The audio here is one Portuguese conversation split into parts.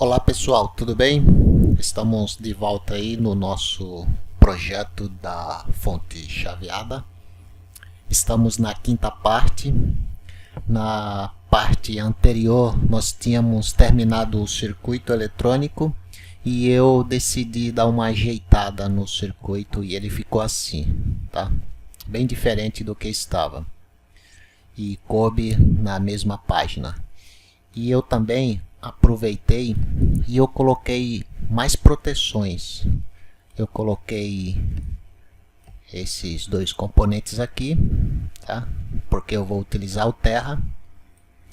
Olá pessoal, tudo bem? Estamos de volta aí no nosso projeto da fonte chaveada. Estamos na quinta parte. Na parte anterior nós tínhamos terminado o circuito eletrônico e eu decidi dar uma ajeitada no circuito e ele ficou assim, tá? Bem diferente do que estava e coube na mesma página. E eu também aproveitei e eu coloquei mais proteções. Eu coloquei esses dois componentes aqui, tá? Porque eu vou utilizar o terra.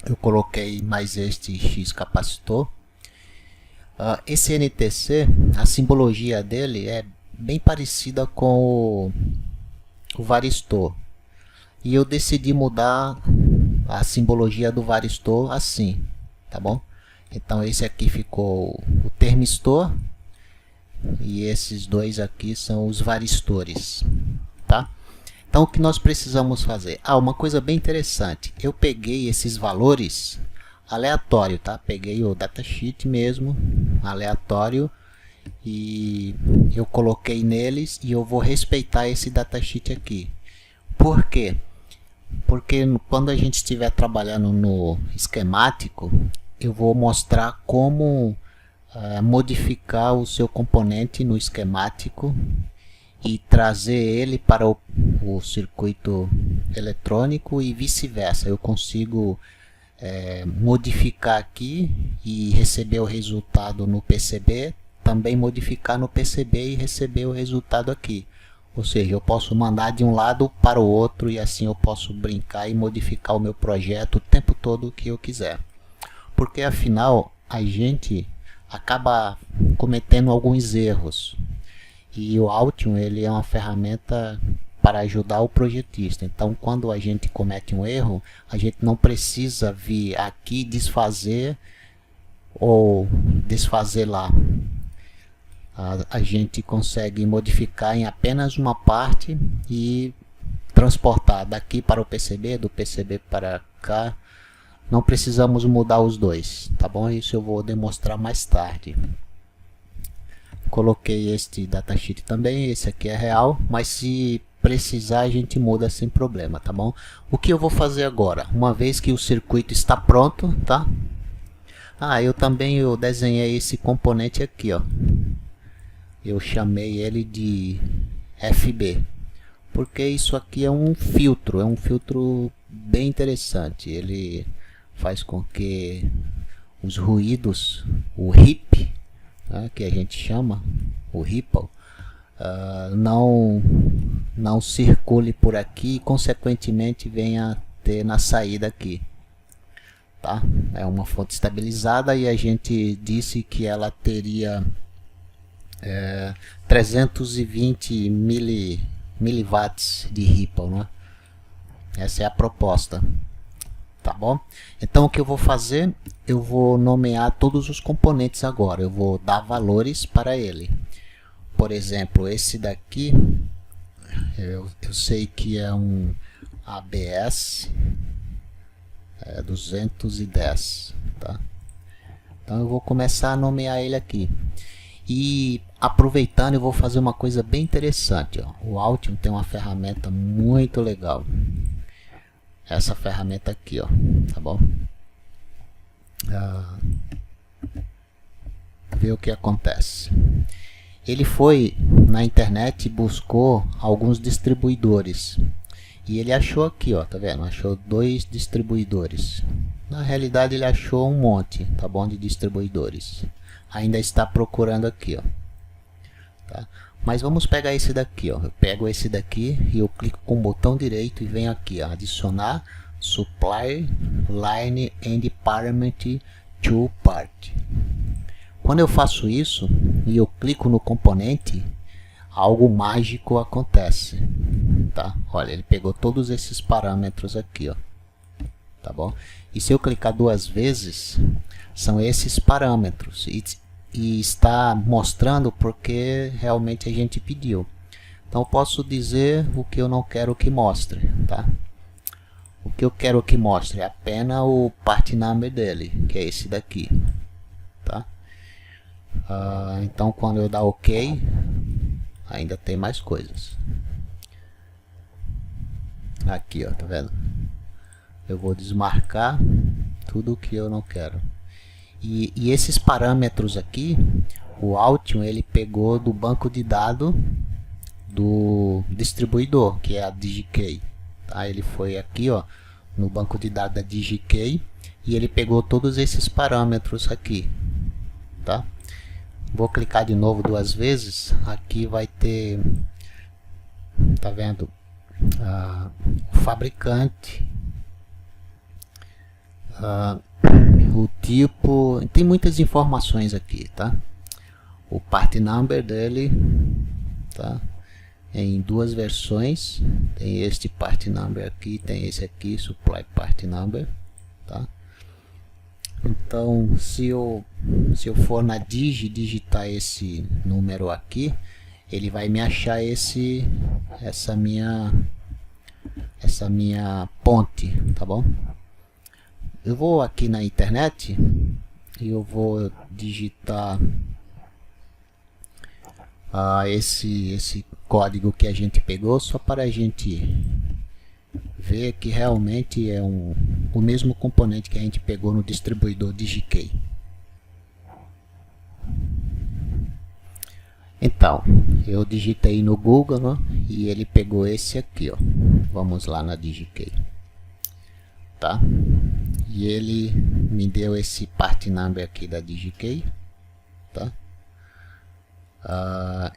Eu coloquei mais este X capacitor. Esse NTC, a simbologia dele é bem parecida com o varistor. E eu decidi mudar a simbologia do varistor assim, tá bom? Então esse aqui ficou o termistor e esses dois aqui são os varistores, tá? Então o que nós precisamos fazer? Uma coisa bem interessante. Eu peguei esses valores aleatório, tá? Peguei o datasheet mesmo, aleatório, e eu coloquei neles e eu vou respeitar esse datasheet aqui. Por quê? Porque quando a gente estiver trabalhando no esquemático, eu vou mostrar como modificar o seu componente no esquemático e trazer ele para o circuito eletrônico e vice-versa. Eu consigo modificar aqui e receber o resultado no PCB, também modificar no PCB e receber o resultado aqui. Ou seja, eu posso mandar de um lado para o outro e assim eu posso brincar e modificar o meu projeto o tempo todo que eu quiser. Porque afinal a gente acaba cometendo alguns erros. E o Altium ele é uma ferramenta para ajudar o projetista. Então quando a gente comete um erro, a gente não precisa vir aqui desfazer ou desfazer lá. A gente consegue modificar em apenas uma parte e transportar daqui para o PCB, do PCB para cá. Não precisamos mudar os dois, tá bom? Isso eu vou demonstrar mais tarde. Coloquei este datasheet também, esse aqui é real, mas se precisar a gente muda sem problema, tá bom? O que eu vou fazer agora? Uma vez que o circuito está pronto, tá? Eu desenhei esse componente aqui, ó. Eu chamei ele de FB, porque isso aqui é um filtro bem interessante. Ele faz com que os ruídos, o RIP, né, que a gente chama, o Ripple, não circule por aqui e consequentemente venha ter na saída aqui. Tá? É uma fonte estabilizada e a gente disse que ela teria 320 miliwatts de Ripple, né? Essa é a proposta, tá bom? Então o que eu vou fazer? Eu vou nomear todos os componentes agora. Eu vou dar valores para ele. Por exemplo, esse daqui eu sei que é um ABS 210, tá? Então eu vou começar a nomear ele aqui. E aproveitando, eu vou fazer uma coisa bem interessante, ó. O Altium tem uma ferramenta muito legal. Essa ferramenta aqui, ó, tá bom? Ver o que acontece. Ele foi na internet e buscou alguns distribuidores. E ele achou aqui, ó, tá vendo? Achou 2 distribuidores. Na realidade ele achou um monte, tá bom, de distribuidores. Ainda está procurando aqui, ó. Tá? Mas vamos pegar esse daqui, ó. Eu pego esse daqui e eu clico com o botão direito e venho aqui, ó, adicionar Supply Line and Parameter to Part. Quando eu faço isso e eu clico no componente, algo mágico acontece, tá? Olha, ele pegou todos esses parâmetros aqui, ó. Tá bom? E se eu clicar 2 vezes, são esses parâmetros e está mostrando porque realmente a gente pediu. Então eu posso dizer o que eu não quero que mostre, tá? O que eu quero que mostre é apenas o part number dele, que é esse daqui, tá? Então quando eu dar OK, ainda tem mais coisas. Aqui, ó, tá vendo? Eu vou desmarcar tudo que eu não quero. E esses parâmetros aqui, o Altium ele pegou do banco de dados do distribuidor, que é a DigiKey. Tá? Ele foi aqui, ó, no banco de dados da DigiKey e ele pegou todos esses parâmetros aqui. Tá? Vou clicar de novo 2 vezes. Aqui vai ter, tá vendo? O fabricante, o tipo, tem muitas informações aqui, tá? O part number dele, tá? Em 2 versões, tem este part number aqui, tem esse aqui, supply part number, tá? Então, se eu for na Digi digitar esse número aqui, ele vai me achar essa minha ponte, tá bom? Eu vou aqui na internet e eu vou digitar esse código que a gente pegou, só para a gente ver que realmente é o mesmo componente que a gente pegou no distribuidor DigiKey. Então, eu digitei no Google, né, e ele pegou esse aqui, ó. Vamos lá na DigiKey, tá? E ele me deu esse part number aqui da DigiKey, tá?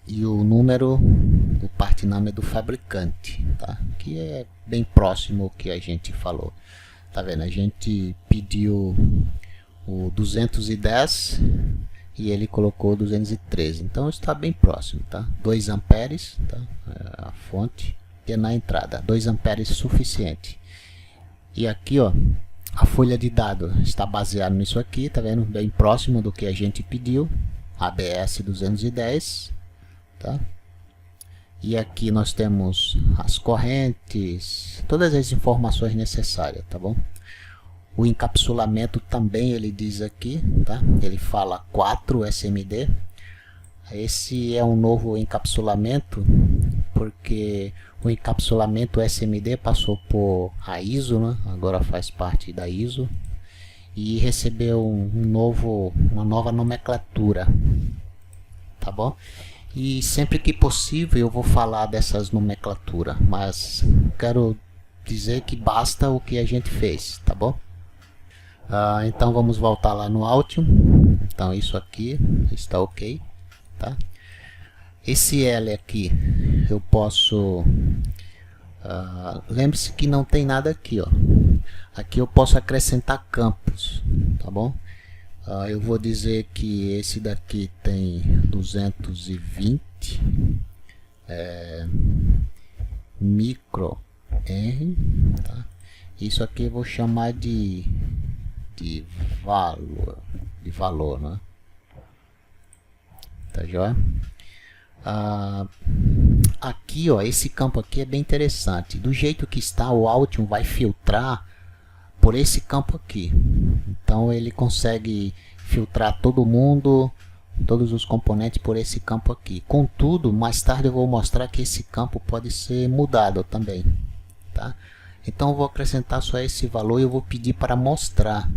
E o número do part number do fabricante, tá? Que é bem próximo ao que a gente falou. Tá vendo? A gente pediu o 210 e ele colocou 213, então está bem próximo, tá? 2 amperes, tá? A fonte, e na entrada 2 amperes suficiente. E aqui, ó, a folha de dados está baseada nisso aqui, tá vendo? Bem próximo do que a gente pediu, ABS 210, tá? E aqui nós temos as correntes, todas as informações necessárias, tá bom? O encapsulamento também ele diz aqui, tá? Ele fala 4 SMD. Esse é um novo encapsulamento, porque o encapsulamento SMD passou por a ISO, né? Agora faz parte da ISO, e recebeu uma nova nomenclatura, tá bom? E sempre que possível eu vou falar dessas nomenclaturas, mas quero dizer que basta o que a gente fez, tá bom? Então vamos voltar lá no Altium. Então isso aqui está ok, tá? Esse L aqui eu posso, lembre-se que não tem nada aqui, ó. Aqui eu posso acrescentar campos, tá bom? Eu vou dizer que esse daqui tem 220 micro R, tá? Isso aqui eu vou chamar de valor, né? Tá joia? Aqui, ó, esse campo aqui é bem interessante. Do jeito que está, o Altium vai filtrar por esse campo aqui. Então ele consegue filtrar todo mundo, todos os componentes por esse campo aqui. Contudo, mais tarde eu vou mostrar que esse campo pode ser mudado também, tá? Então eu vou acrescentar só esse valor e eu vou pedir para mostrar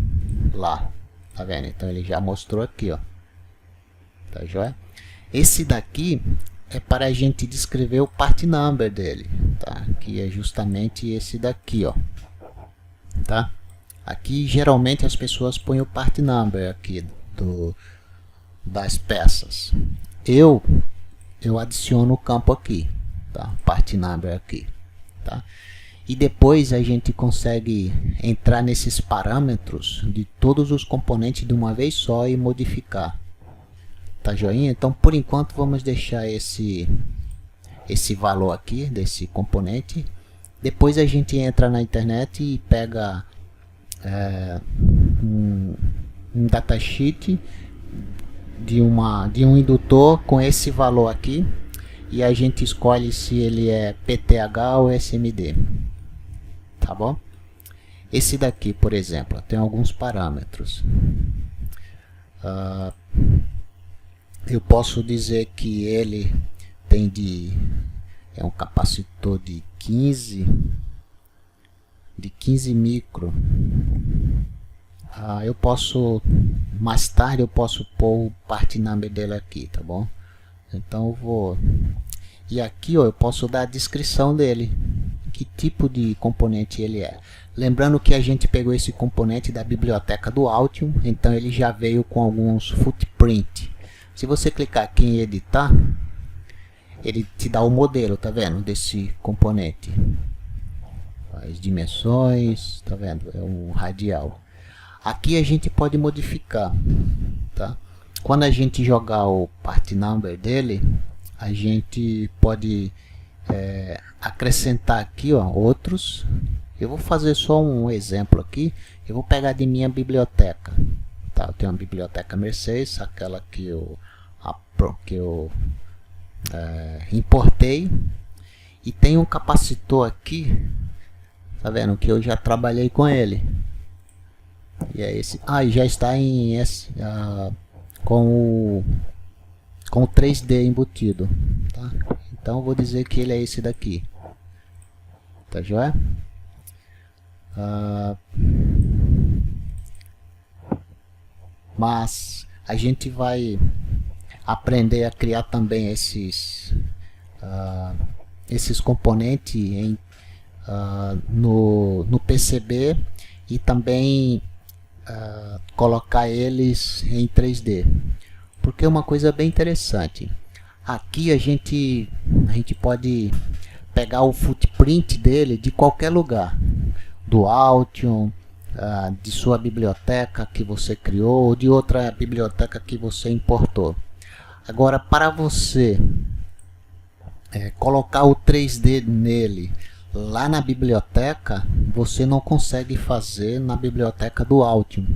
lá, tá vendo? Então ele já mostrou aqui, ó, tá joia? Esse daqui é para a gente descrever o part number dele, tá? Que é justamente esse daqui, ó, tá? Aqui geralmente as pessoas põem o part number aqui das peças. Eu adiciono o campo aqui, tá? Part number aqui, tá? E depois a gente consegue entrar nesses parâmetros de todos os componentes de uma vez só e modificar, tá joinha? Então por enquanto vamos deixar esse valor aqui desse componente. Depois a gente entra na internet e pega um datasheet de um indutor com esse valor aqui e a gente escolhe se ele é PTH ou SMD, tá bom? Esse daqui, por exemplo, tem alguns parâmetros. Eu posso dizer que ele tem é um capacitor de 15 micro. Eu posso, mais tarde eu posso pôr o part number dele aqui, tá bom? Então eu vou, e aqui ó, eu posso dar a descrição dele, que tipo de componente ele é. Lembrando que a gente pegou esse componente da biblioteca do Altium, então ele já veio com alguns footprint. Se você clicar aqui em editar, ele te dá o modelo, tá vendo, desse componente. As dimensões, tá vendo, é um radial. Aqui a gente pode modificar, tá? Quando a gente jogar o part number dele, a gente pode acrescentar aqui ó, outros. Eu vou fazer só um exemplo aqui. Eu vou pegar de minha biblioteca, tá? Eu tenho uma biblioteca Mercedes, aquela que eu importei, e tem um capacitor aqui, tá vendo, que eu já trabalhei com ele. E é esse. E já está em com o 3D embutido, tá? Então eu vou dizer que ele é esse daqui, tá joia? Mas a gente vai aprender a criar também esses componentes no PCB, e também colocar eles em 3D, porque é uma coisa bem interessante. Aqui a gente pode pegar o footprint dele de qualquer lugar, do Altium, de sua biblioteca que você criou, ou de outra biblioteca que você importou. Agora, para você colocar o 3D nele lá na biblioteca, você não consegue fazer na biblioteca do Altium.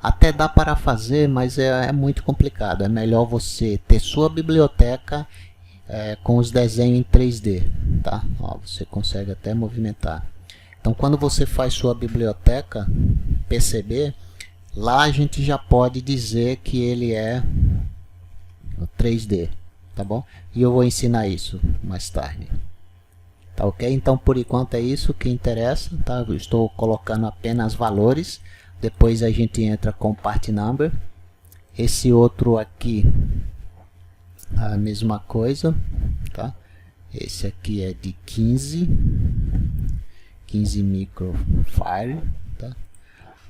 Até dá para fazer, mas é muito complicado. É melhor você ter sua biblioteca com os desenhos em 3D, tá? Ó, você consegue até movimentar. Então, quando você faz sua biblioteca PCB, lá a gente já pode dizer que ele é 3D, tá bom? E eu vou ensinar isso mais tarde. Tá ok? Então por enquanto é isso que interessa, tá? Eu estou colocando apenas valores, depois a gente entra com part number. Esse outro aqui, a mesma coisa, tá? Esse aqui é de 15 microfarad, tá?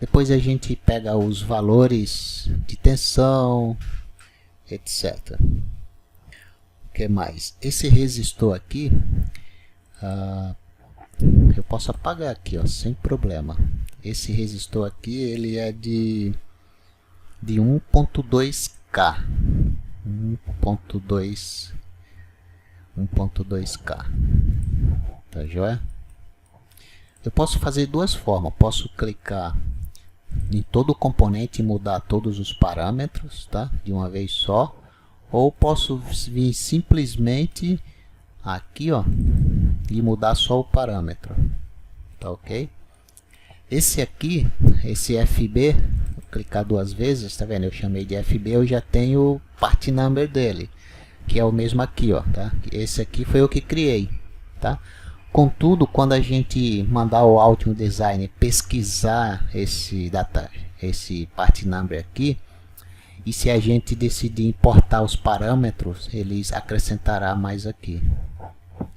Depois a gente pega os valores de tensão, etc. O que mais? Esse resistor aqui, eu posso apagar aqui, ó, sem problema. Esse resistor aqui, ele é de 1.2K. 1.2K. Tá joia? Eu posso fazer duas formas. Posso clicar em todo o componente e mudar todos os parâmetros, tá? De uma vez só. Ou posso vir simplesmente aqui, ó, e mudar só o parâmetro, tá ok? Esse aqui, esse FB, vou clicar duas vezes, tá vendo? Eu chamei de FB, eu já tenho o part number dele, que é o mesmo aqui, ó, tá? Esse aqui foi o que criei, tá? Contudo, quando a gente mandar o Altium Designer pesquisar esse part number aqui, e se a gente decidir importar os parâmetros, eles acrescentará mais aqui,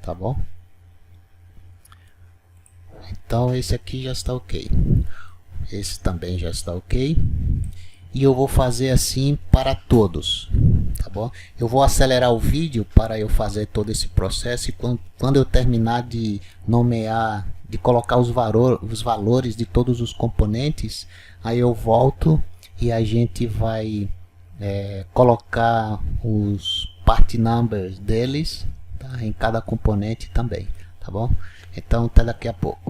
tá bom? Então esse aqui já está ok, esse também já está ok, e eu vou fazer assim para todos, tá bom? Eu vou acelerar o vídeo para eu fazer todo esse processo, e quando eu terminar de nomear, de colocar os valores de todos os componentes, aí eu volto e a gente vai colocar os part numbers deles, tá, em cada componente também, tá bom? Então até daqui a pouco.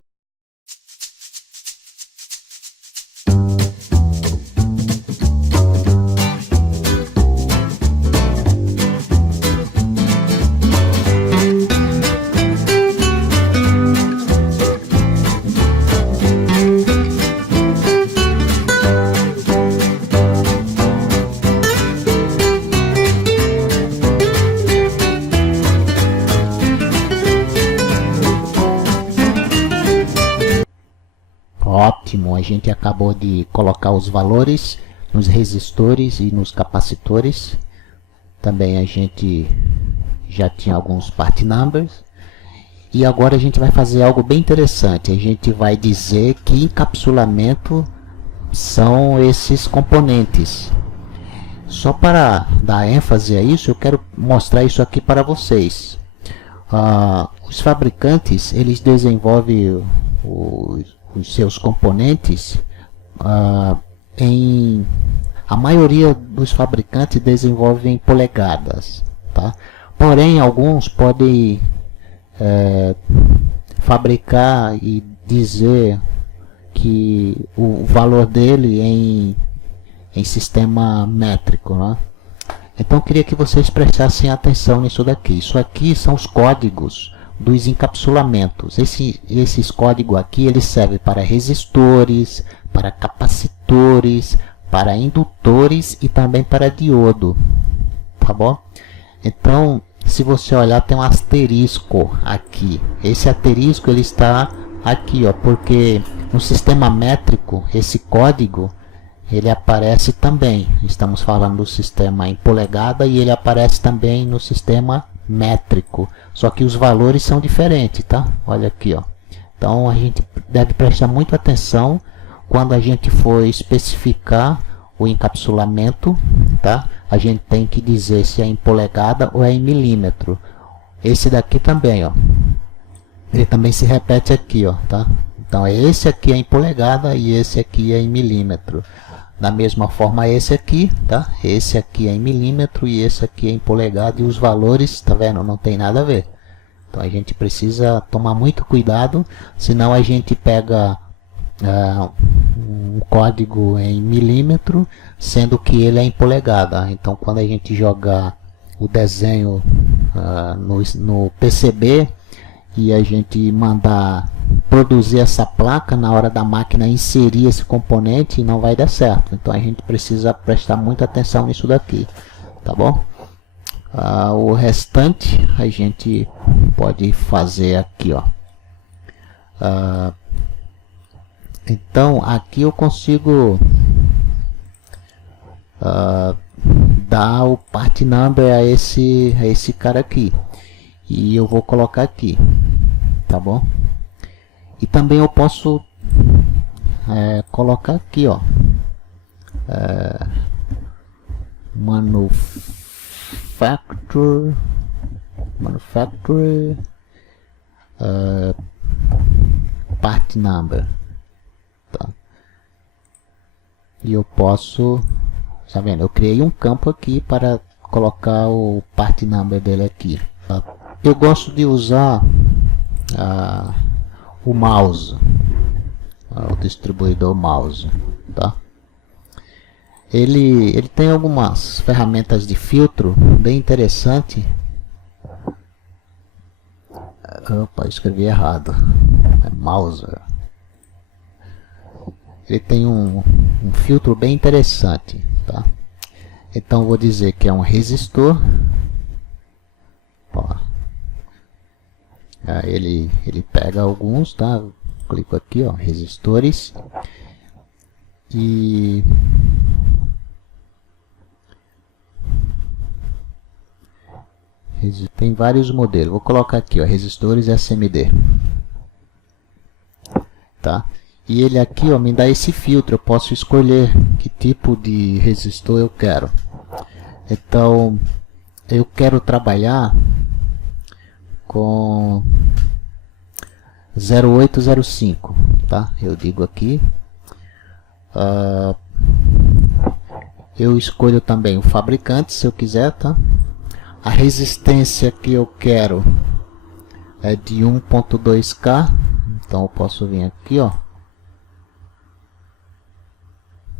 último a gente acabou de colocar os valores nos resistores e nos capacitores. Também a gente já tinha alguns part numbers. E agora a gente vai fazer algo bem interessante. A gente vai dizer que encapsulamento são esses componentes. Só para dar ênfase a isso, eu quero mostrar isso aqui para vocês. Os fabricantes, eles desenvolvem os seus componentes a maioria dos fabricantes desenvolvem polegadas, tá? Porém, alguns podem fabricar e dizer que o valor dele em sistema métrico, né? Então eu queria que vocês prestassem atenção nisso daqui. Isso aqui são os códigos dos encapsulamentos. Esses códigos aqui, eles servem para resistores, para capacitores, para indutores e também para diodo, tá bom? Então, se você olhar, tem um asterisco aqui. Esse asterisco ele está aqui, ó, porque no sistema métrico esse código ele aparece também. Estamos falando do sistema em polegada e ele aparece também no sistema métrico. Só que os valores são diferentes, tá? Olha aqui, ó. Então a gente deve prestar muita atenção quando a gente for especificar o encapsulamento, tá? A gente tem que dizer se é em polegada ou é em milímetro. Esse daqui também, ó. Ele também se repete aqui, ó, tá? Então esse aqui é em polegada e esse aqui é em milímetro. Da mesma forma esse aqui, tá? Esse aqui é em milímetro e esse aqui é em polegada, e os valores, tá vendo? Não tem nada a ver. Então a gente precisa tomar muito cuidado, senão a gente pega um código em milímetro, sendo que ele é em polegada. Então quando a gente jogar o desenho no PCB e a gente mandar produzir essa placa, na hora da máquina inserir esse componente, não vai dar certo. Então a gente precisa prestar muita atenção nisso daqui, tá bom? O restante a gente pode fazer aqui, ó. Então aqui eu consigo dar o part number a esse cara aqui, e eu vou colocar aqui, tá bom? E também eu posso colocar aqui, ó, manufacturer part number, tá? E eu posso, tá vendo? Eu criei um campo aqui para colocar o part number dele aqui, tá? Eu gosto de usar o mouse, o distribuidor mouse, tá? Ele tem algumas ferramentas de filtro bem interessante. Opa, escrevi errado. É mouse. Ele tem um filtro bem interessante, tá? Então eu vou dizer que é um resistor. Ó. Ele pega alguns, tá? Clico aqui, ó, resistores, e tem vários modelos. Vou colocar aqui, ó, resistores SMD, tá? E ele aqui, ó, me dá esse filtro. Eu posso escolher que tipo de resistor eu quero. Então eu quero trabalhar com 0805, tá? Eu digo aqui, eu escolho também o fabricante, se eu quiser, tá? A resistência que eu quero é de 1.2K, então eu posso vir aqui, ó,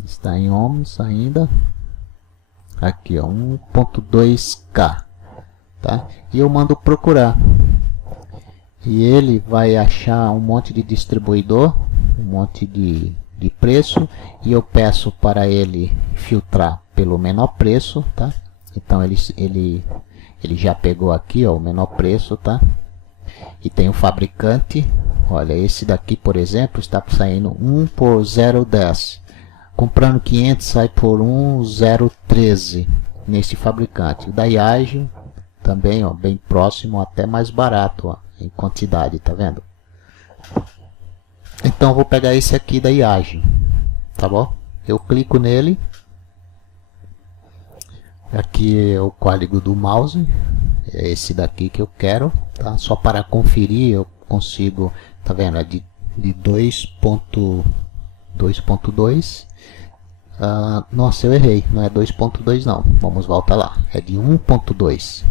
está em ohms ainda, aqui, ó, 1.2K, tá? E eu mando procurar, e ele vai achar um monte de distribuidor, um monte de preço, e eu peço para ele filtrar pelo menor preço, tá? Então ele já pegou aqui, ó, o menor preço, tá? E tem o fabricante, olha, esse daqui, por exemplo, está saindo 1 por 0,10. Comprando 500 sai por 1,013 neste fabricante. O da Yageo também, ó, bem próximo, até mais barato, ó, em quantidade, tá vendo? Então eu vou pegar esse aqui da Yageo, tá bom? Eu clico nele. Aqui é o código do mouse, é esse daqui que eu quero, tá? Só para conferir eu consigo, tá vendo? É de 2.2. Nossa, eu errei, não é 2.2 não, vamos voltar lá, é de 1.2.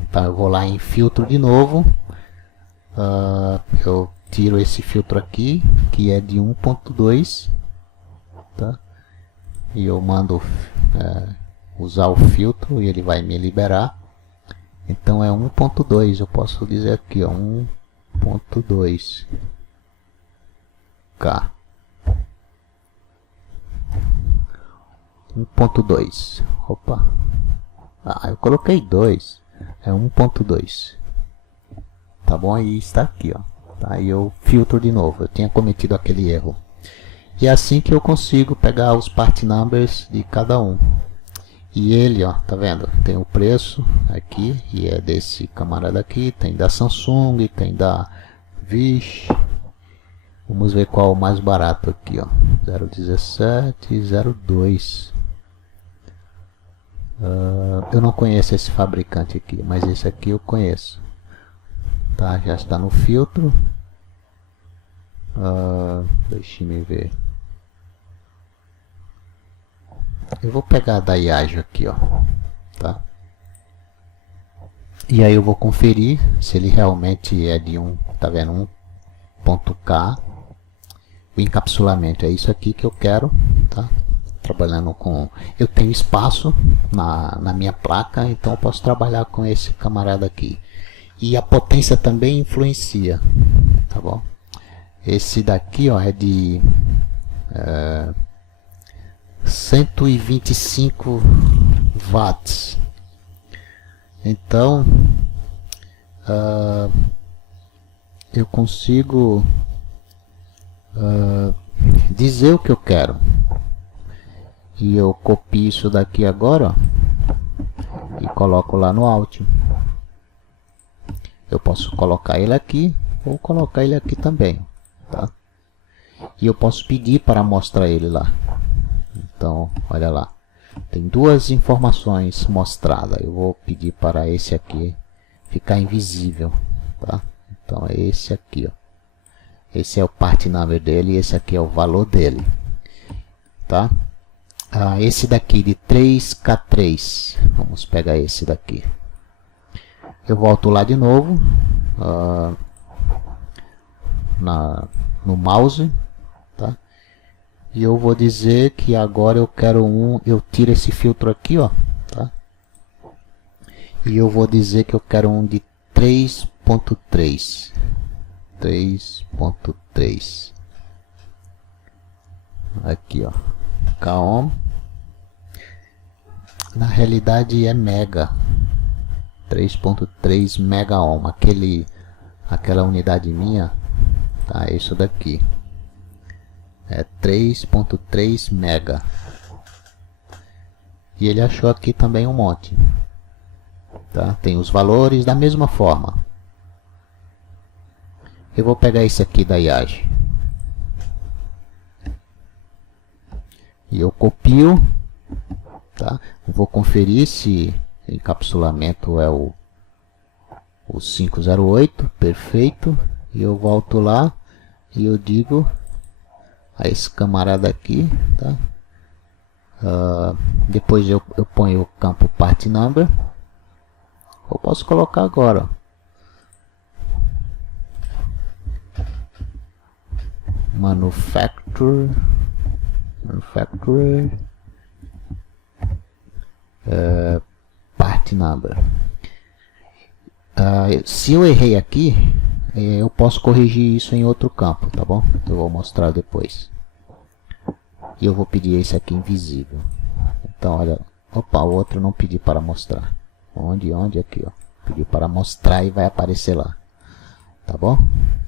Então eu vou lá em filtro de novo, eu tiro esse filtro aqui, que é de 1.2, tá? E eu mando usar o filtro e ele vai me liberar. Então é 1.2, eu posso dizer aqui, ó, 1.2 K. 1.2. Opa. Eu coloquei 2. É 1.2. Tá bom? Aí está aqui, ó. Tá? E eu filtro de novo. Eu tinha cometido aquele erro. E é assim que eu consigo pegar os part numbers de cada um. E ele, ó, tá vendo? Tem o preço aqui, e é desse camarada aqui, tem da Samsung, tem da Vish. Vamos ver qual é o mais barato aqui, ó. 017, 02. Eu não conheço esse fabricante aqui, mas esse aqui eu conheço. Tá, já está no filtro. Deixa eu ver. Eu vou pegar da Yageo aqui, ó, tá? E aí eu vou conferir se ele realmente é de tá vendo, 1.K. O encapsulamento é isso aqui que eu quero, tá? Trabalhando com... Eu tenho espaço na minha placa, então eu posso trabalhar com esse camarada aqui. E a potência também influencia, tá bom? Esse daqui, ó, é de 125 watts. Então eu consigo dizer o que eu quero. E eu copio isso daqui agora, ó, e coloco lá no Alt. Eu posso colocar ele aqui ou colocar ele aqui também, tá? E eu posso pedir para mostrar ele lá. Então, olha lá, tem duas informações mostradas. Eu vou pedir para esse aqui ficar invisível, tá? Então é esse aqui, ó. Esse é o part number dele e esse aqui é o valor dele, tá? Esse daqui de 3K3, vamos pegar esse daqui. Eu volto lá de novo no mouse, tá? E eu vou dizer que agora eu quero eu tiro esse filtro aqui, ó, tá? E eu vou dizer que eu quero um de 3.3. 3.3. Aqui, ó, K-ohm. Na realidade é mega. 3.3 mega ohm. Aquela unidade minha, tá? É isso daqui. É 3.3 mega. E ele achou aqui também um monte, tá? Tem os valores da mesma forma. Eu vou pegar esse aqui da Yageo e eu copio, tá? Eu vou conferir se o encapsulamento é o 508, perfeito. E eu volto lá e eu digo a esse camarada aqui, tá? Depois eu ponho o campo part number. Eu posso colocar agora, manufacturer, part number. Se eu errei aqui, eu posso corrigir isso em outro campo, tá bom? Eu vou mostrar depois. E eu vou pedir esse aqui invisível. Então, olha, opa, o outro não pedi para mostrar. Onde aqui, ó, pedi para mostrar e vai aparecer lá. tá bom?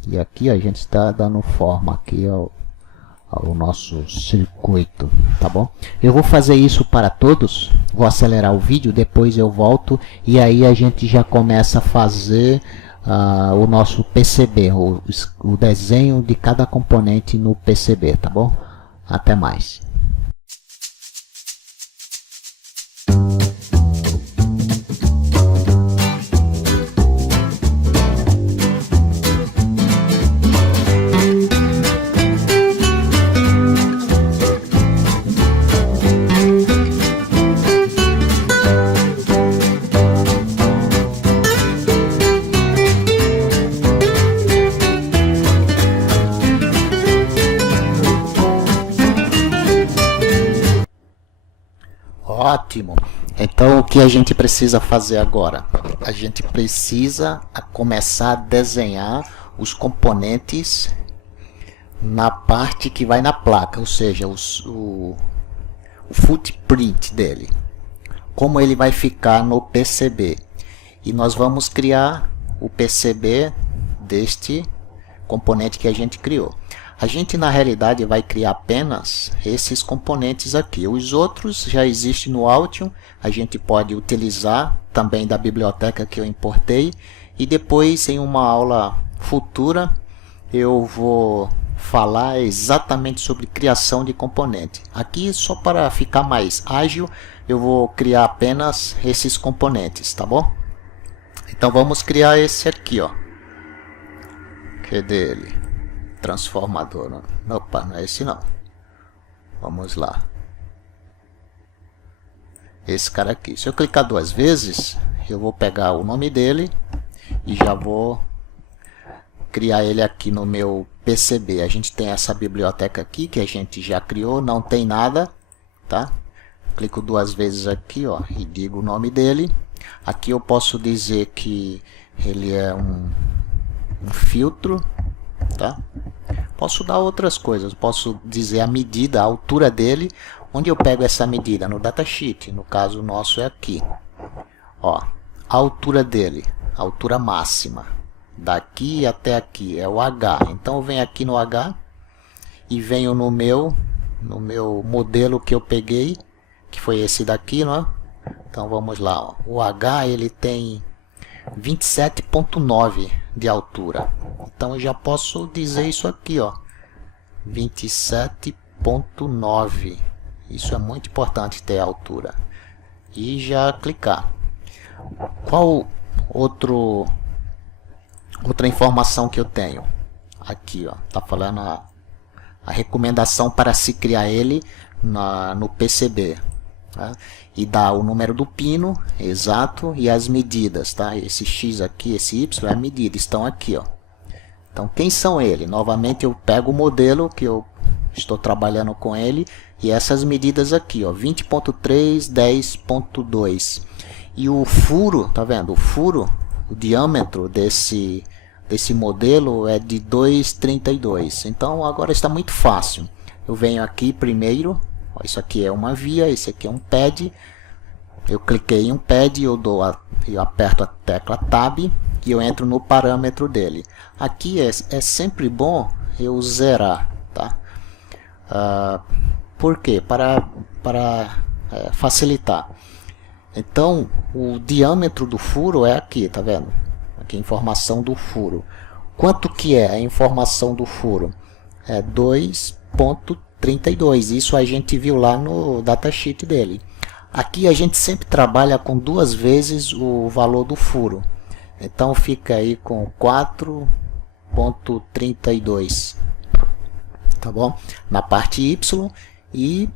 E aqui a gente está dando forma aqui ao nosso circuito, tá bom? Eu vou fazer isso para todos, vou acelerar o vídeo, depois eu volto e aí a gente já começa a fazer o nosso PCB, o desenho de cada componente no PCB, tá bom? Até mais. Ótimo! Então o que a gente precisa fazer agora? A gente precisa começar a desenhar os componentes na parte que vai na placa, ou seja, o footprint dele. Como ele vai ficar no PCB. E nós vamos criar o PCB deste componente que a gente criou. A gente na realidade vai criar apenas esses componentes aqui. Os outros já existem no Altium, a gente pode utilizar também da biblioteca que eu importei. E depois em uma aula futura eu vou falar exatamente sobre criação de componente. Aqui só para ficar mais ágil eu vou criar apenas esses componentes, tá bom? Então vamos criar esse aqui, ó. Cadê ele? Transformador. Opa, não é esse não. Vamos lá. Esse cara aqui. Se eu clicar duas vezes, eu vou pegar o nome dele e já vou criar ele aqui no meu PCB. A gente tem essa biblioteca aqui que a gente já criou, não tem nada, tá? Clico duas vezes aqui, ó, e digo o nome dele. Aqui eu posso dizer que ele é um filtro, tá? Posso dar outras coisas, posso dizer a medida, a altura dele. Onde eu pego essa medida? No datasheet, no caso nosso é aqui. Ó, a altura dele, a altura máxima, daqui até aqui, é o H. Então eu venho aqui no H e venho no meu modelo que eu peguei, que foi esse daqui, não é? Então vamos lá, ó. O H ele tem 27,9 de altura. Então eu já posso dizer isso aqui, ó, 27,9. Isso é muito importante ter a altura. E já clicar. Qual outra informação que eu tenho? Aqui, ó, tá falando a recomendação para se criar ele no PCB. Tá? E dá o número do pino exato e as medidas, tá? Esse X aqui, esse Y é a medida, estão aqui, ó. Então quem são eles? Novamente eu pego o modelo que eu estou trabalhando com ele e essas medidas aqui, ó, 20.3, 10.2. E o furo, tá vendo? O furo, o diâmetro desse modelo é de 2,32. Então agora está muito fácil. Eu venho aqui primeiro. Isso aqui é uma via, esse aqui é um pad. Eu cliquei em um pad, eu aperto a tecla Tab e eu entro no parâmetro dele. Aqui é sempre bom eu zerar, tá? Por quê? Para facilitar. Então, o diâmetro do furo é aqui, tá vendo? Aqui a informação do furo. Quanto que é a informação do furo? É 2,32. Isso a gente viu lá no datasheet dele. Aqui a gente sempre trabalha com 2 vezes o valor do furo. Então fica aí com 4,32. Tá bom? Na parte Y e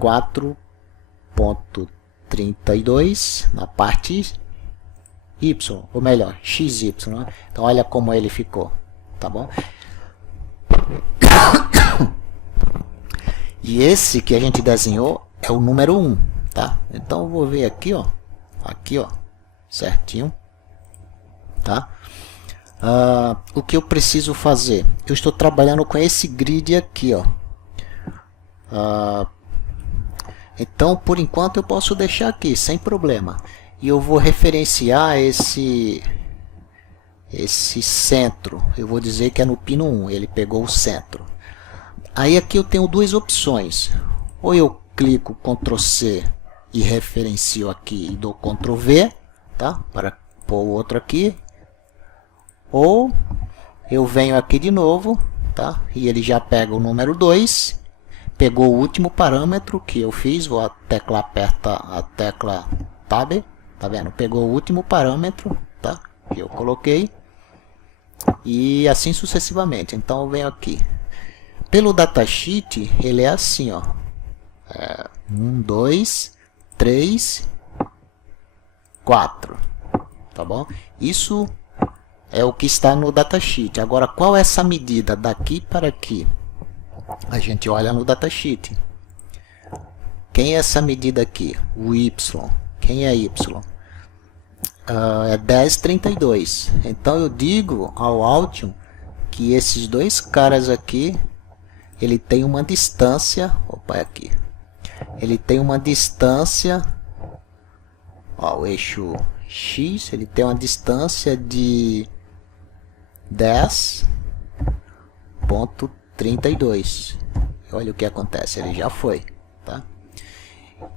4,32 na parte Y, ou melhor, XY. Né? Então olha como ele ficou. Tá bom? E esse que a gente desenhou é o número 1, tá? Então eu vou ver aqui, ó, certinho, tá? O que eu preciso fazer? Eu estou trabalhando com esse grid aqui, ó. Então, por enquanto eu posso deixar aqui, sem problema. E eu vou referenciar esse esse centro. Eu vou dizer que é no pino 1, ele pegou o centro. Aí aqui eu tenho duas opções. Ou eu clico Ctrl C e referencio aqui e dou Ctrl V, tá? Para pôr o outro aqui. Ou eu venho aqui de novo, tá? E ele já pega o número 2. Pegou o último parâmetro que eu fiz, vou aperta a tecla Tab, tá vendo? Pegou o último parâmetro, tá? Que eu coloquei. E assim sucessivamente. Então eu venho aqui. Pelo datasheet, ele é assim, ó. 1, 2, 3, 4. Tá bom? Isso é o que está no datasheet. Agora, qual é essa medida daqui para aqui? A gente olha no datasheet. Quem é essa medida aqui? O Y. Quem é Y? É 1032. Então eu digo ao Altium que esses dois caras aqui, ele tem uma distância, opa, é aqui. Ele tem uma distância, ó, o eixo X, ele tem uma distância de 10,32. Olha o que acontece, ele já foi, tá?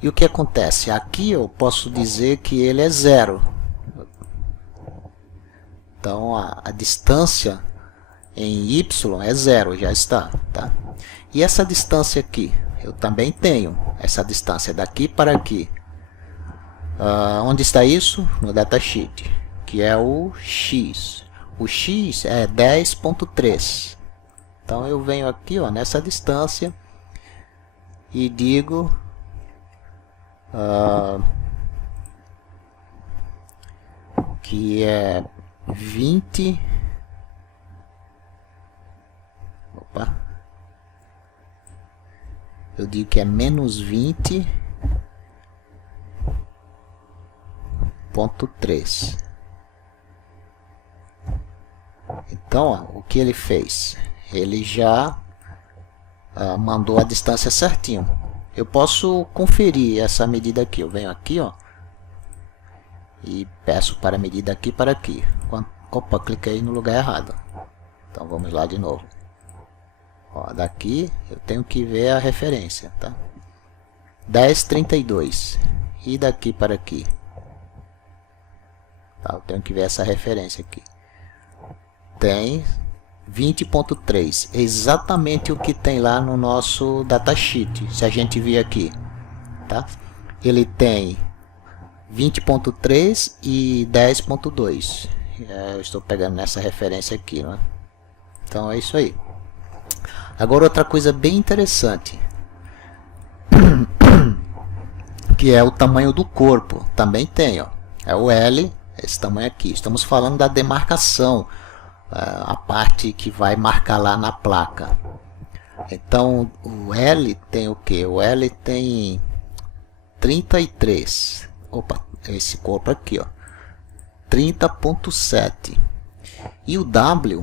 E o que acontece? Aqui eu posso dizer que ele é 0. Então a distância em Y é 0, já está, tá? E essa distância aqui, eu também tenho essa distância daqui para aqui. Onde está isso? No datasheet, que é o X. O X é 10,3. Então eu venho aqui, ó, nessa distância e digo que é 20. Opa. Eu digo que é menos 20,3. Então, ó, o que ele fez? Ele já mandou a distância certinho. Eu posso conferir essa medida aqui. Eu venho aqui, ó, e peço para medir daqui para aqui. Opa, cliquei no lugar errado. Então vamos lá de novo. Ó, daqui eu tenho que ver a referência, tá? 10,32. E daqui para aqui? Tá, eu tenho que ver essa referência aqui. Tem 20,3. Exatamente o que tem lá no nosso datasheet. Se a gente vir aqui, tá? Ele tem 20,3 e 10,2. Eu estou pegando nessa referência aqui, né? Então é isso aí. Agora outra coisa bem interessante, que é o tamanho do corpo. Também tem, ó, é o L, esse tamanho aqui. Estamos falando da demarcação, a parte que vai marcar lá na placa. Então o L tem o que? O L tem 33. Opa, esse corpo aqui, ó, 30,7. E o W,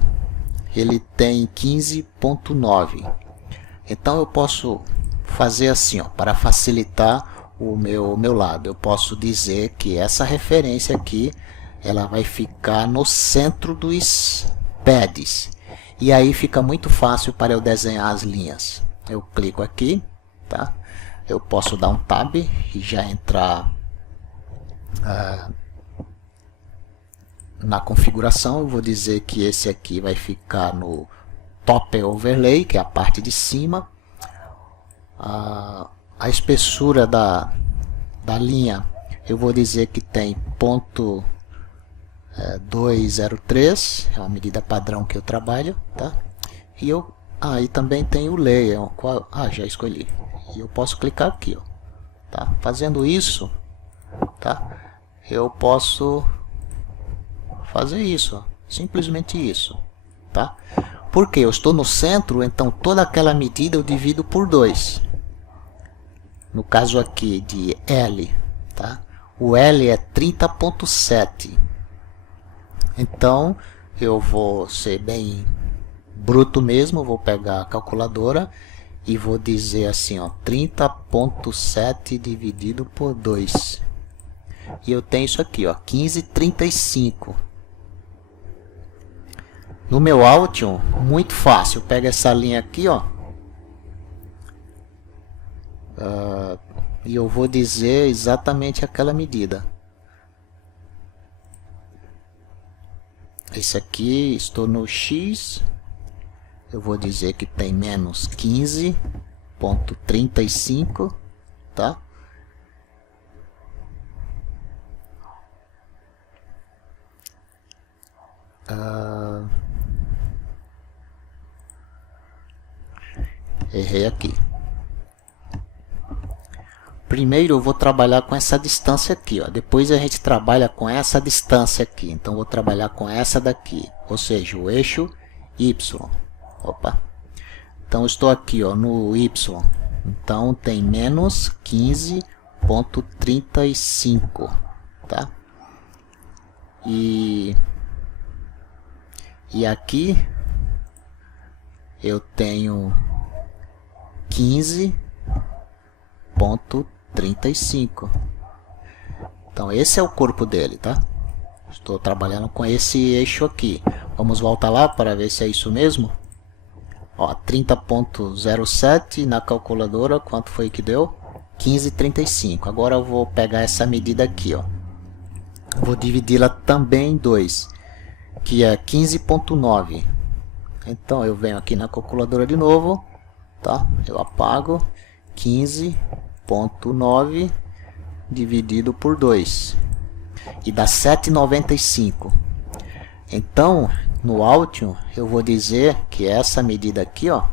ele tem 15,9. Então eu posso fazer assim, ó, para facilitar o meu lado. Eu posso dizer que essa referência aqui, ela vai ficar no centro dos pads. E aí fica muito fácil para eu desenhar as linhas. Eu clico aqui, tá? Eu posso dar um Tab e já entrar na configuração. Eu vou dizer que esse aqui vai ficar no Top Overlay, que é a parte de cima. A espessura da linha, eu vou dizer que tem ponto 203, é uma medida padrão que eu trabalho, tá? E eu aí também tem o Layer, já escolhi. E eu posso clicar aqui, ó, tá? Fazendo isso, tá? Eu posso fazer isso, ó, simplesmente isso, tá? Porque eu estou no centro, então toda aquela medida eu divido por 2. No caso aqui de L, tá? O L é 30,7. Então eu vou ser bem bruto mesmo, vou pegar a calculadora e vou dizer assim, ó, 30,7 dividido por 2. E eu tenho isso aqui, ó, 15,35. No meu Altium, muito fácil. Pega essa linha aqui, ó. E eu vou dizer exatamente aquela medida. Esse aqui, estou no X. Eu vou dizer que tem menos 15,35, tá? Errei aqui. Primeiro eu vou trabalhar com essa distância aqui, ó. Depois a gente trabalha com essa distância aqui. Então vou trabalhar com essa daqui, ou seja, o eixo Y. Opa. Então estou aqui, ó, no Y. Então tem menos 15,35, tá? E aqui eu tenho 15,35. Então esse é o corpo dele, tá? Estou trabalhando com esse eixo aqui. Vamos voltar lá para ver se é isso mesmo. Ó, 30,07 na calculadora, quanto foi que deu? 15,35. Agora eu vou pegar essa medida aqui, ó. Vou dividi-la também em 2, que é 15,9. Então eu venho aqui na calculadora de novo, tá? Eu apago 15,9 dividido por 2 e dá 7,95. Então no Altium eu vou dizer que essa medida aqui, ó,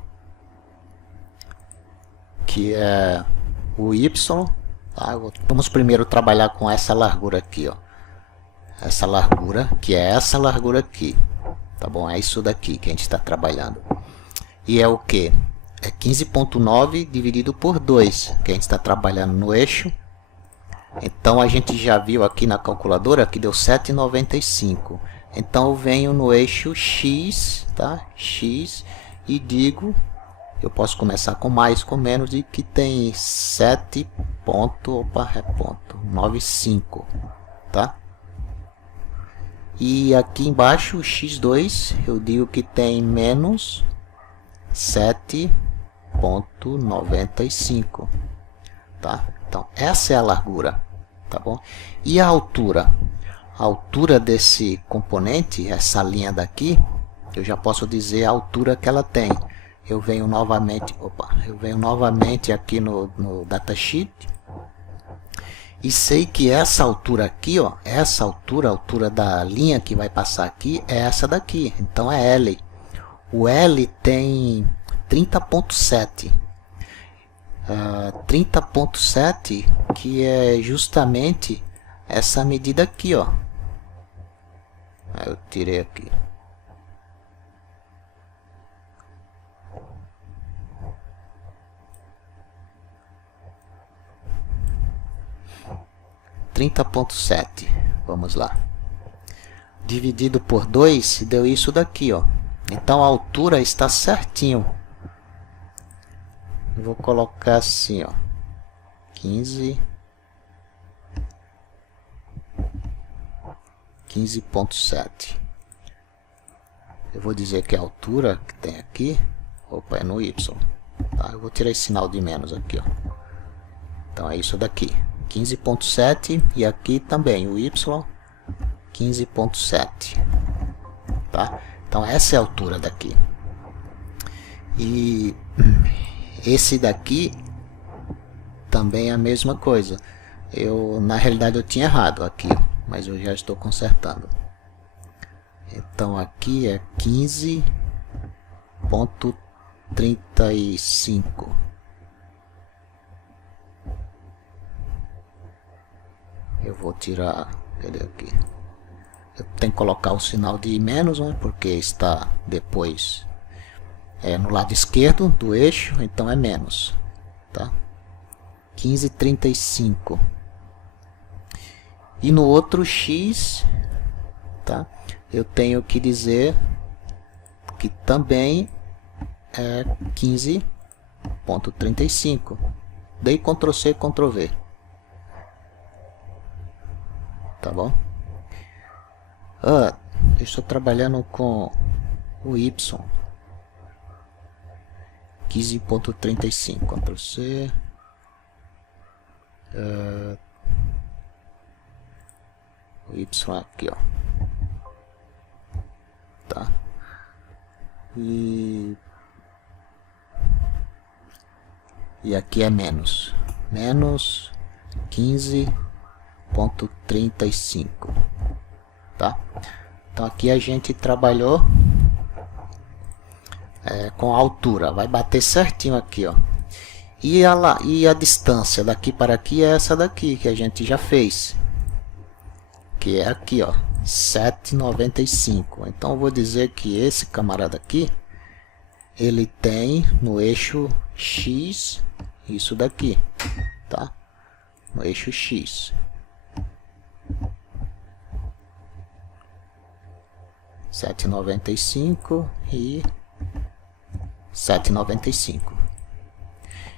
que é o Y, tá? Vamos primeiro trabalhar com essa largura aqui, ó. Essa largura, que é essa largura aqui, tá bom? É isso daqui que a gente está trabalhando. E é o que? É 15,9 dividido por 2, que a gente está trabalhando no eixo. Então a gente já viu aqui na calculadora que deu 7,95. Então eu venho no eixo X, tá? X, e digo, eu posso começar com mais, com menos, e que tem 7,95, tá? E aqui embaixo, o x2, eu digo que tem menos 7,95, tá? Então, essa é a largura, tá bom? E a altura? A altura desse componente, essa linha daqui, eu já posso dizer a altura que ela tem. Eu venho novamente, aqui no datasheet. E sei que essa altura aqui, ó, essa altura, a altura da linha que vai passar aqui, é essa daqui. Então é L. O L tem 30,7. 30,7, que é justamente essa medida aqui, ó. Eu tirei aqui. Vamos lá. Dividido por 2 deu isso daqui, ó. Então a altura está certinho. Eu vou colocar assim, ó. 15,7. Eu vou dizer que a altura que tem aqui, opa, é no Y. Tá? Eu vou tirar esse sinal de menos aqui, ó. Então é isso daqui. 15,7 e aqui também o Y 15,7, tá? Então essa é a altura daqui. E esse daqui também é a mesma coisa. Na realidade eu tinha errado aqui, mas eu já estou consertando. Então aqui é 15,35. Eu vou tirar, cadê aqui? Eu tenho que colocar o sinal de menos, né, porque está depois no lado esquerdo do eixo, então é menos, tá? 15,35. E no outro X, tá? Eu tenho que dizer que também é 15,35. Dei Ctrl C, Ctrl V. Tá bom? Eu estou trabalhando com o Y. 15.35, Ctrl C. O Y aqui, ó. Tá. E aqui é menos 15.35, tá? Então aqui a gente trabalhou com a altura, vai bater certinho aqui, ó. E a distância daqui para aqui é essa daqui que a gente já fez, que é aqui, ó, 7,95. Então eu vou dizer que esse camarada aqui, ele tem no eixo X isso daqui, tá? No eixo X. 7,95 e 7,95.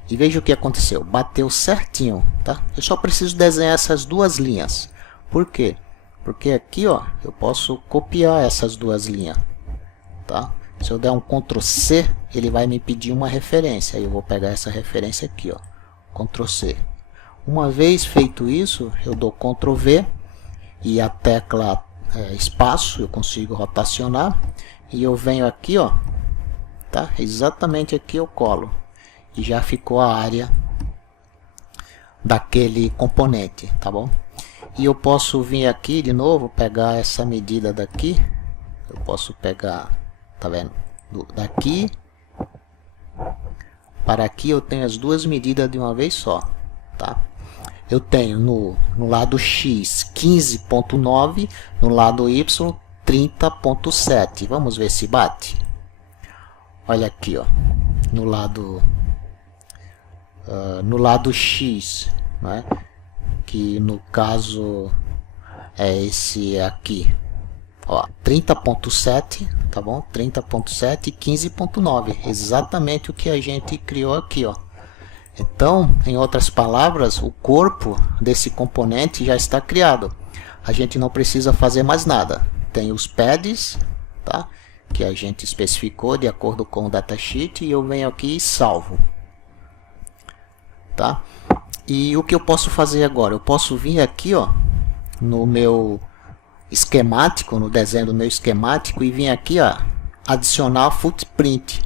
E veja o que aconteceu, bateu certinho, tá? Eu só preciso desenhar essas duas linhas. Por quê? Porque aqui, ó, eu posso copiar essas duas linhas, tá? Se eu der um Ctrl C, ele vai me pedir uma referência. Aí eu vou pegar essa referência aqui, ó, Ctrl C. Uma vez feito isso, eu dou Ctrl V e a tecla espaço, eu consigo rotacionar. E eu venho aqui, ó, tá? Exatamente aqui eu colo. E já ficou a área daquele componente, tá bom? E eu posso vir aqui de novo, pegar essa medida daqui. Eu posso pegar, tá vendo? Daqui para aqui eu tenho as duas medidas de uma vez só, tá? Eu tenho no lado X 15.9, no lado Y 30.7. Vamos ver se bate. Olha aqui, ó, no lado X, né? Que no caso é esse aqui, ó, 30.7, tá bom? 30.7 e 15.9, exatamente o que a gente criou aqui, ó. Então, em outras palavras, o corpo desse componente já está criado. A gente não precisa fazer mais nada. Tem os pads, tá? Que a gente especificou de acordo com o datasheet, e eu venho aqui e salvo, tá? E o que eu posso fazer agora? Eu posso vir aqui, ó, no meu esquemático, no desenho do meu esquemático, e vir aqui, ó, adicionar footprint.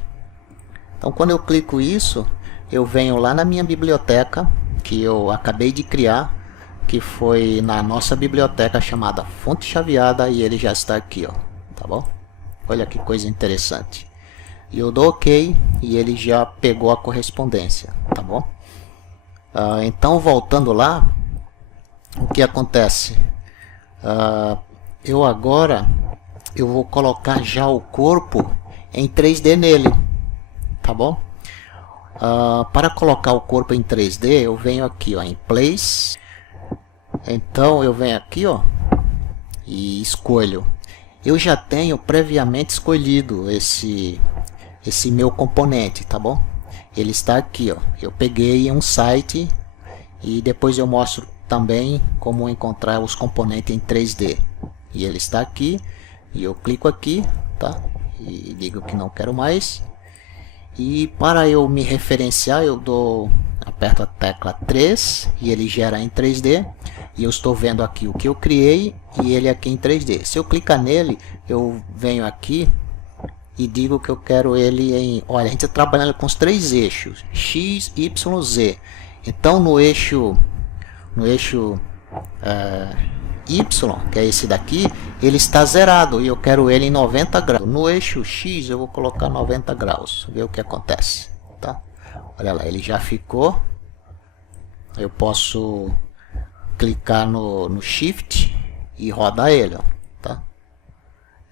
Então, quando eu clico isso, eu venho lá na minha biblioteca, que eu acabei de criar, que foi na nossa biblioteca chamada Fonte Chaveada, e ele já está aqui, ó, tá bom? Olha que coisa interessante. E eu dou OK, e ele já pegou a correspondência, tá bom? Então, voltando lá, o que acontece? Eu vou colocar já o corpo em 3D nele, tá bom? Para colocar o corpo em 3D, eu venho aqui, ó, em Place. Então eu venho aqui, ó, e escolho. Eu já tenho previamente escolhido esse meu componente, tá bom? Ele está aqui, ó. Eu peguei um site e depois eu mostro também como encontrar os componentes em 3D. E ele está aqui, e eu clico aqui, tá? E digo que não quero mais. E para eu me referenciar, aperto a tecla 3 e ele gera em 3D. E eu estou vendo aqui o que eu criei e ele aqui em 3D. Se eu clicar nele, eu venho aqui e digo que eu quero ele em... Olha, a gente está trabalhando com os três eixos, X, Y, Z. Então no eixo Y, que é esse daqui, ele está zerado e eu quero ele em 90 graus. No eixo X eu vou colocar 90 graus, ver o que acontece, tá? Olha lá, ele já ficou. Eu posso clicar no Shift e rodar ele, ó, tá?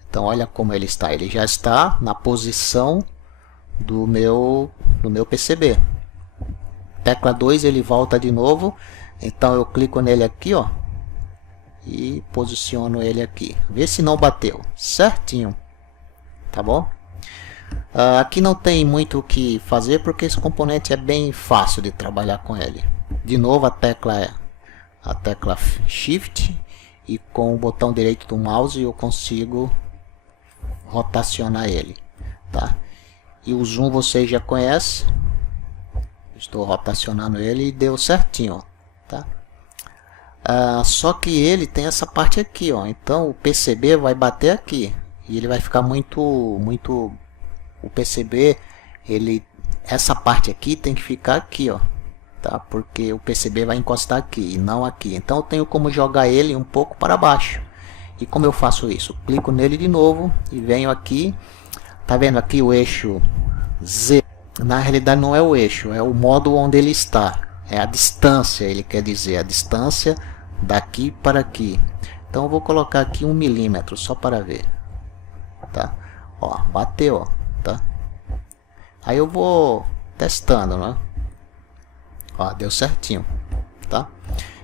Então olha como ele está, ele já está na posição do meu PCB. Tecla 2 ele volta de novo, então eu clico nele aqui, ó, e posiciono ele aqui, vê se não bateu certinho, tá bom? Aqui não tem muito o que fazer porque esse componente é bem fácil de trabalhar com ele. De novo a tecla Shift, e com o botão direito do mouse eu consigo rotacionar ele, tá? E o zoom vocês já conhecem. Estou rotacionando ele e deu certinho, ó, tá? Só que ele tem essa parte aqui, ó. Então o PCB vai bater aqui e ele vai ficar muito o PCB, essa parte aqui tem que ficar aqui, ó, tá? Porque o PCB vai encostar aqui e não aqui. Então eu tenho como jogar ele um pouco para baixo. E como eu faço isso? Clico nele de novo e venho aqui. Tá vendo aqui o eixo Z? Na realidade não é o eixo, é o modo onde ele está. É a distância, ele quer dizer a distância daqui para aqui. Então eu vou colocar aqui 1 milímetro só para ver, tá? Ó, bateu, ó, tá? Aí eu vou testando, né? Ó, deu certinho, tá?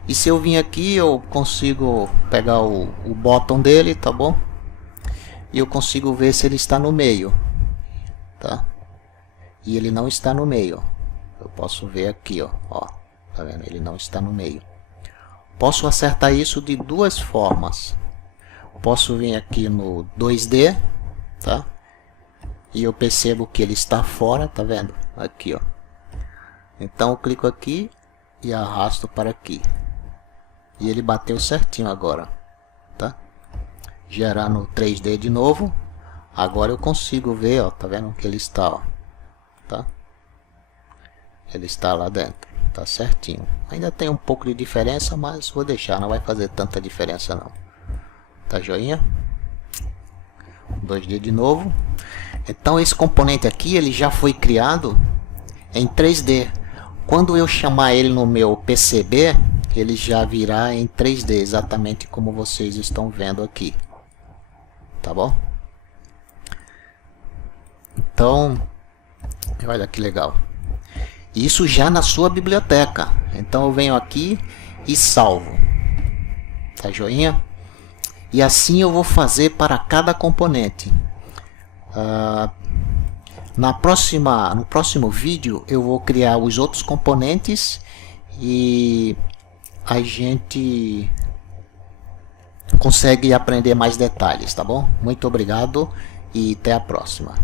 E se eu vim aqui, eu consigo pegar o bottom dele, tá bom? E eu consigo ver se ele está no meio, tá? E ele não está no meio. Eu posso ver aqui, ó, tá vendo? Ele não está no meio. Posso acertar isso de duas formas. Posso vir aqui no 2D, tá? E eu percebo que ele está fora, tá vendo? Aqui, ó. Então eu clico aqui e arrasto para aqui. E ele bateu certinho agora, tá? Gerar no 3D de novo. Agora eu consigo ver, ó, tá vendo que ele está, ó, tá? Ele está lá dentro, tá certinho. Ainda tem um pouco de diferença, mas vou deixar, não vai fazer tanta diferença não. Tá joinha? 2D de novo. Então esse componente aqui, ele já foi criado em 3D. Quando eu chamar ele no meu PCB, ele já virá em 3D, exatamente como vocês estão vendo aqui. Tá bom? Então, olha que legal. Isso já na sua biblioteca. Então eu venho aqui e salvo. Tá joinha? E assim eu vou fazer para cada componente. No próximo vídeo eu vou criar os outros componentes e a gente consegue aprender mais detalhes, tá bom? Muito obrigado e até a próxima.